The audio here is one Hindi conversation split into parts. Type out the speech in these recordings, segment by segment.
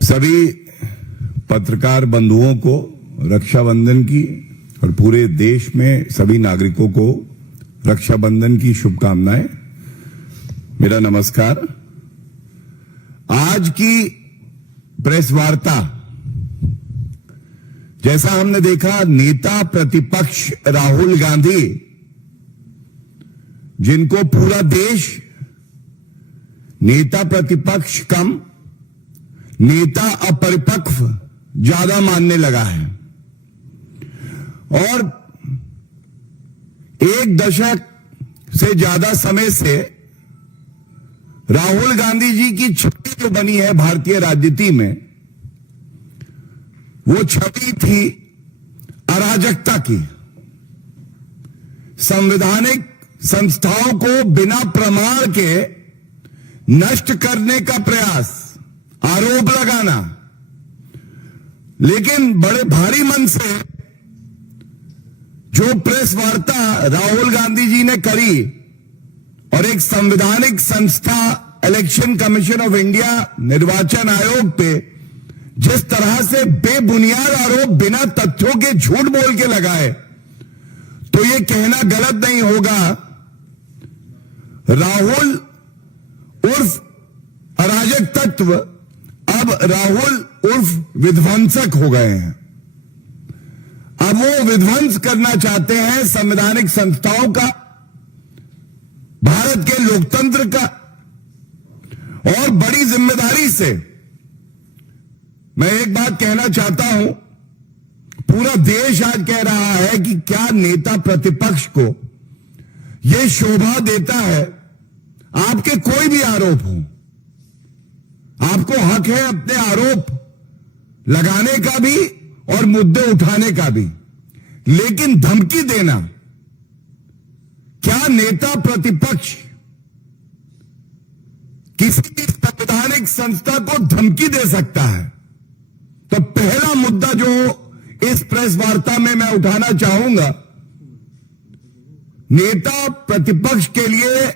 सभी पत्रकार बंधुओं को रक्षाबंधन की और पूरे देश में सभी नागरिकों को रक्षाबंधन की शुभकामनाएं। मेरा नमस्कार। आज की प्रेस वार्ता, जैसा हमने देखा, नेता प्रतिपक्ष राहुल गांधी, जिनको पूरा देश नेता प्रतिपक्ष कम नेता अपरिपक्व ज्यादा मानने लगा है, और एक दशक से ज्यादा समय से राहुल गांधी जी की छवि जो बनी है भारतीय राजनीति में, वो छवि थी अराजकता की। संवैधानिक संस्थाओं को बिना प्रमाण के नष्ट करने का प्रयास, आरोप लगाना। लेकिन बड़े भारी मन से जो प्रेस वार्ता राहुल गांधी जी ने करी और एक संवैधानिक संस्था इलेक्शन कमीशन ऑफ इंडिया, निर्वाचन आयोग पे जिस तरह से बेबुनियाद आरोप बिना तथ्यों के झूठ बोल के लगाए, तो ये कहना गलत नहीं होगा, राहुल उर्फ अराजक तत्व अब राहुल उर्फ विध्वंसक हो गए हैं। अब वो विध्वंस करना चाहते हैं संवैधानिक संस्थाओं का, भारत के लोकतंत्र का, और बड़ी जिम्मेदारी से मैं एक बात कहना चाहता हूं। पूरा देश आज कह रहा है कि क्या नेता प्रतिपक्ष को यह शोभा देता है, आपके कोई भी आरोप हो, आपको हक है अपने आरोप लगाने का भी और मुद्दे उठाने का भी, लेकिन धमकी देना, क्या नेता प्रतिपक्ष किसी भी संवैधानिक संस्था को धमकी दे सकता है? तो पहला मुद्दा जो इस प्रेस वार्ता में मैं उठाना चाहूंगा, नेता प्रतिपक्ष के लिए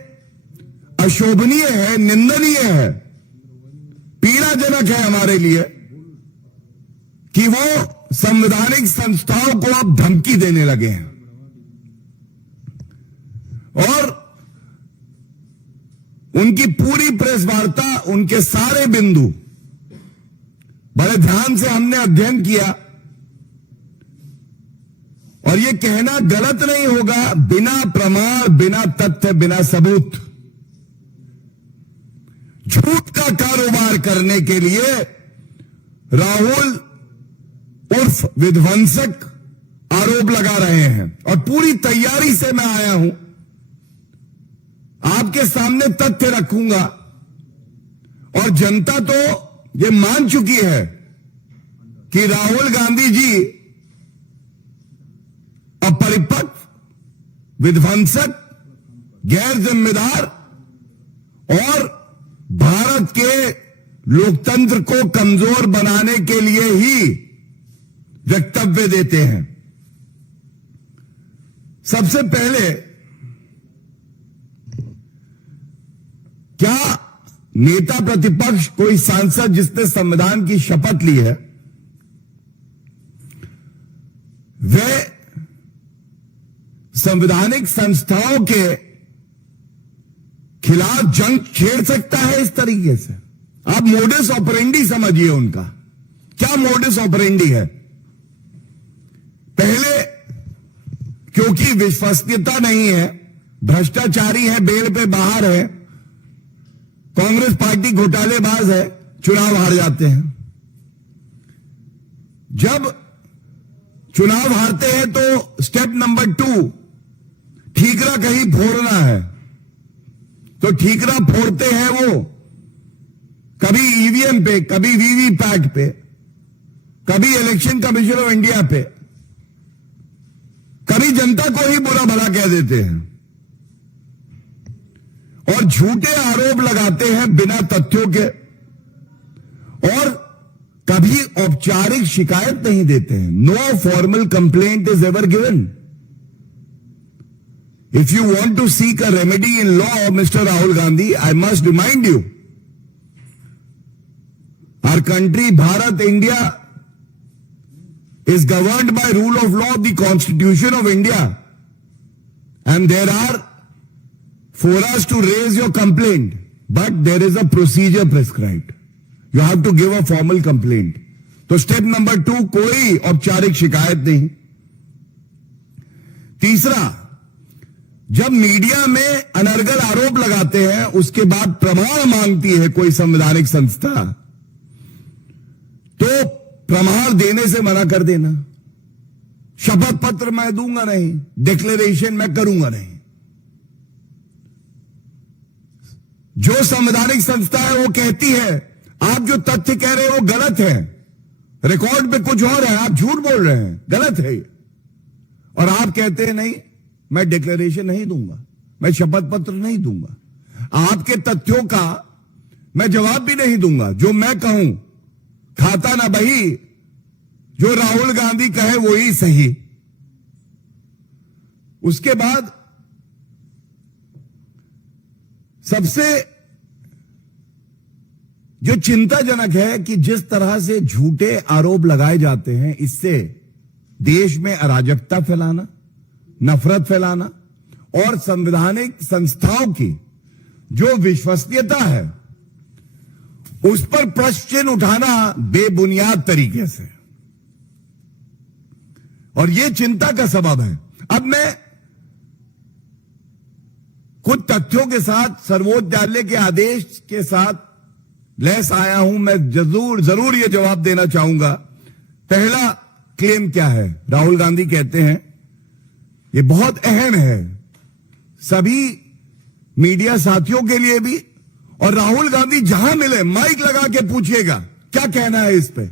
अशोभनीय है, निंदनीय है, पीड़ाजनक है हमारे लिए कि वो संवैधानिक संस्थाओं को अब धमकी देने लगे हैं। और उनकी पूरी प्रेस वार्ता, उनके सारे बिंदु बड़े ध्यान से हमने अध्ययन किया, और यह कहना गलत नहीं होगा, बिना प्रमाण, बिना तथ्य, बिना सबूत झूठ का कारोबार करने के लिए राहुल उर्फ विध्वंसक आरोप लगा रहे हैं। और पूरी तैयारी से मैं आया हूं, आपके सामने तथ्य रखूंगा, और जनता तो ये मान चुकी है कि राहुल गांधी जी अपरिपक्व, विध्वंसक, गैर जिम्मेदार और भारत के लोकतंत्र को कमजोर बनाने के लिए ही वक्तव्य देते हैं। सबसे पहले, क्या नेता प्रतिपक्ष, कोई सांसद जिसने संविधान की शपथ ली है, वह संवैधानिक संस्थाओं के खिलाफ जंग छेड़ सकता है इस तरीके से? आप मोडस ऑपरेंडी समझिए उनका। क्या मोडस ऑपरेंडी है? पहले, क्योंकि विश्वसनीयता नहीं है, भ्रष्टाचारी है, बेल पे बाहर है, कांग्रेस पार्टी घोटालेबाज है, चुनाव हार जाते हैं। जब चुनाव हारते हैं तो स्टेप नंबर 2, ठीकरा कहीं फोड़ना है, तो ठीकरा फोड़ते हैं वो कभी ईवीएम पे, कभी वीवीपैट पे, कभी इलेक्शन कमीशन ऑफ इंडिया पे, कभी जनता को ही बुरा भला कह देते हैं, और झूठे आरोप लगाते हैं बिना तथ्यों के, और कभी औपचारिक शिकायत नहीं देते हैं। No formal complaint is ever given. If you want to seek a remedy in law, Mr. Rahul Gandhi, I must remind you, Our country, Bharat, India, is governed by rule of law, the Constitution of India. And there are forums to raise your complaint. But there is a procedure prescribed. You have to give a formal complaint. तो स्टेप नंबर 2, कोई औपचारिक शिकायत नहीं. तीसरा, जब मीडिया में अनर्गल आरोप लगाते हैं, उसके बाद प्रमाण मांगती है कोई संवैधानिक संस्था, तो प्रमाण देने से मना कर देना. शपथ पत्र मैं दूंगा नहीं, डिक्लेरेशन मैं करूंगा नहीं. जो संवैधानिक संस्था है वो कहती है आप जो तथ्य कह रहे हो वो गलत है, रिकॉर्ड पे कुछ और है, आप झूठ बोल रहे हैं, गलत है ये, और आप कहते हैं नहीं मैं डिक्लेरेशन नहीं दूंगा, मैं शपथ पत्र नहीं दूंगा, आपके तथ्यों का मैं जवाब भी नहीं दूंगा. जो मैं कहूं खाता ना बही, जो राहुल गांधी कहे वही सही. उसके बाद सबसे जो चिंताजनक है कि जिस तरह से झूठे आरोप लगाए जाते हैं, इससे देश में अराजकता फैलाना, नफरत फैलाना और संवैधानिक संस्थाओं की जो विश्वसनीयता है उस पर प्रश्न चिन्ह उठाना बेबुनियाद तरीके से, और यह चिंता का सबब है. अब मैं कुछ तथ्यों के साथ सर्वोच्च न्यायालय के आदेश के साथ लैस आया हूं. मैं जरूर यह जवाब देना चाहूंगा. पहला क्लेम क्या है? राहुल गांधी कहते हैं, यह बहुत अहम है सभी मीडिया साथियों के लिए भी, और राहुल गांधी जहां मिले माइक लगा के पूछिएगा क्या कहना है इस पे.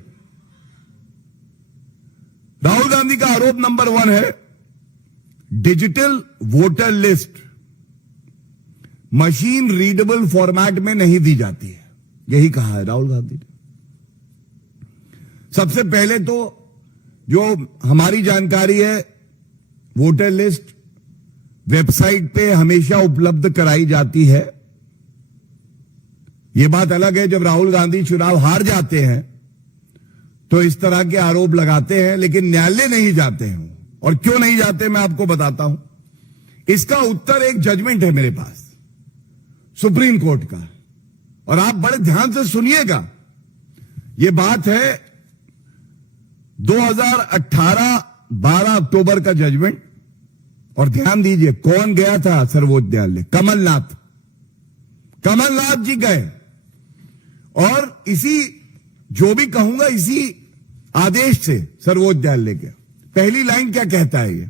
राहुल गांधी का आरोप नंबर 1 है digital voter list machine readable format में नहीं दी जाती है. यही कहा है राहुल गांधी ने. सबसे पहले तो जो हमारी जानकारी है, वोटर लिस्ट वेबसाइट पे हमेशा उपलब्ध कराई जाती है. यह बात अलग है जब राहुल गांधी चुनाव हार जाते हैं तो इस तरह के आरोप लगाते हैं, लेकिन न्यायालय नहीं जाते हैं. और क्यों नहीं जाते मैं आपको बताता हूं. इसका उत्तर एक जजमेंट है मेरे पास सुप्रीम कोर्ट का, और आप बड़े ध्यान से सुनिएगा. यह बात है 2018 12 अक्टूबर का जजमेंट, और ध्यान दीजिए कौन गया था सर्वोच्च न्यायालय? कमलनाथ जी गए, और इसी जो भी कहूंगा इसी आदेश से सर्वोच्च न्यायालय के पहली लाइन क्या कहता है? ये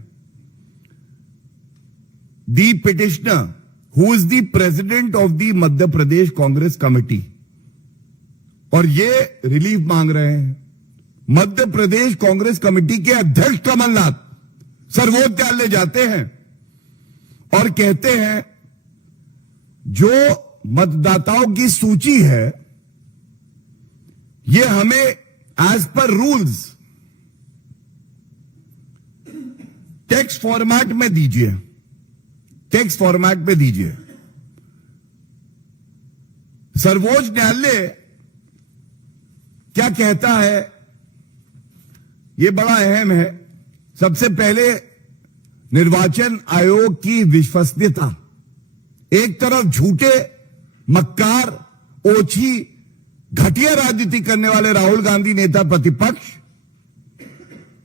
the petitioner who is the president of the Madhya Pradesh Congress committee, और ये रिलीफ मांग रहे हैं. मध्य प्रदेश कांग्रेस कमेटी के अध्यक्ष कमलनाथ सर्वोच्च न्यायालय जाते हैं और कहते हैं जो मतदाताओं की सूची है ये हमें as per rules text format में दीजिए, टेक्स्ट फॉर्मेट में दीजिए. सर्वोच्च न्यायालय क्या कहता है यह बड़ा अहम है. सबसे पहले निर्वाचन आयोग की विश्वसनीयता. एक तरफ झूठे, मक्कार, ओछी, घटिया राजनीति करने वाले राहुल गांधी नेता प्रतिपक्ष,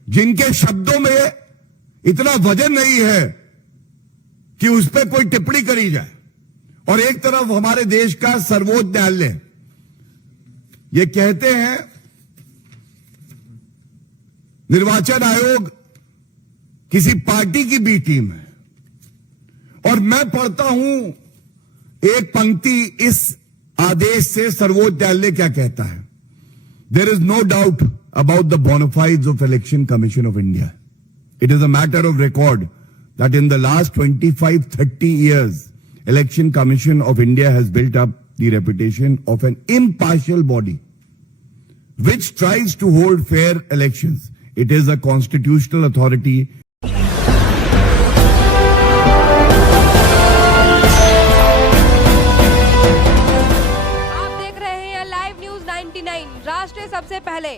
जिनके शब्दों में इतना वजन नहीं है कि उस पर कोई टिप्पणी करी जाए, और एक तरफ हमारे देश का सर्वोच्च न्यायालय ये कहते हैं निर्वाचन आयोग किसी पार्टी की बी टीम है. और मैं पढ़ता हूं एक पंक्ति इस आदेश से सर्वोच्च न्यायालय क्या कहता है. There is no doubt about the bonafides of Election Commission of India. It is a matter of record that in the last 25-30 years, Election Commission of India has built up the reputation of an impartial body which tries to hold fair elections. It is a constitutional authority. आप देख रहे हैं लाइव न्यूज 19 99 राष्ट्र सबसे पहले।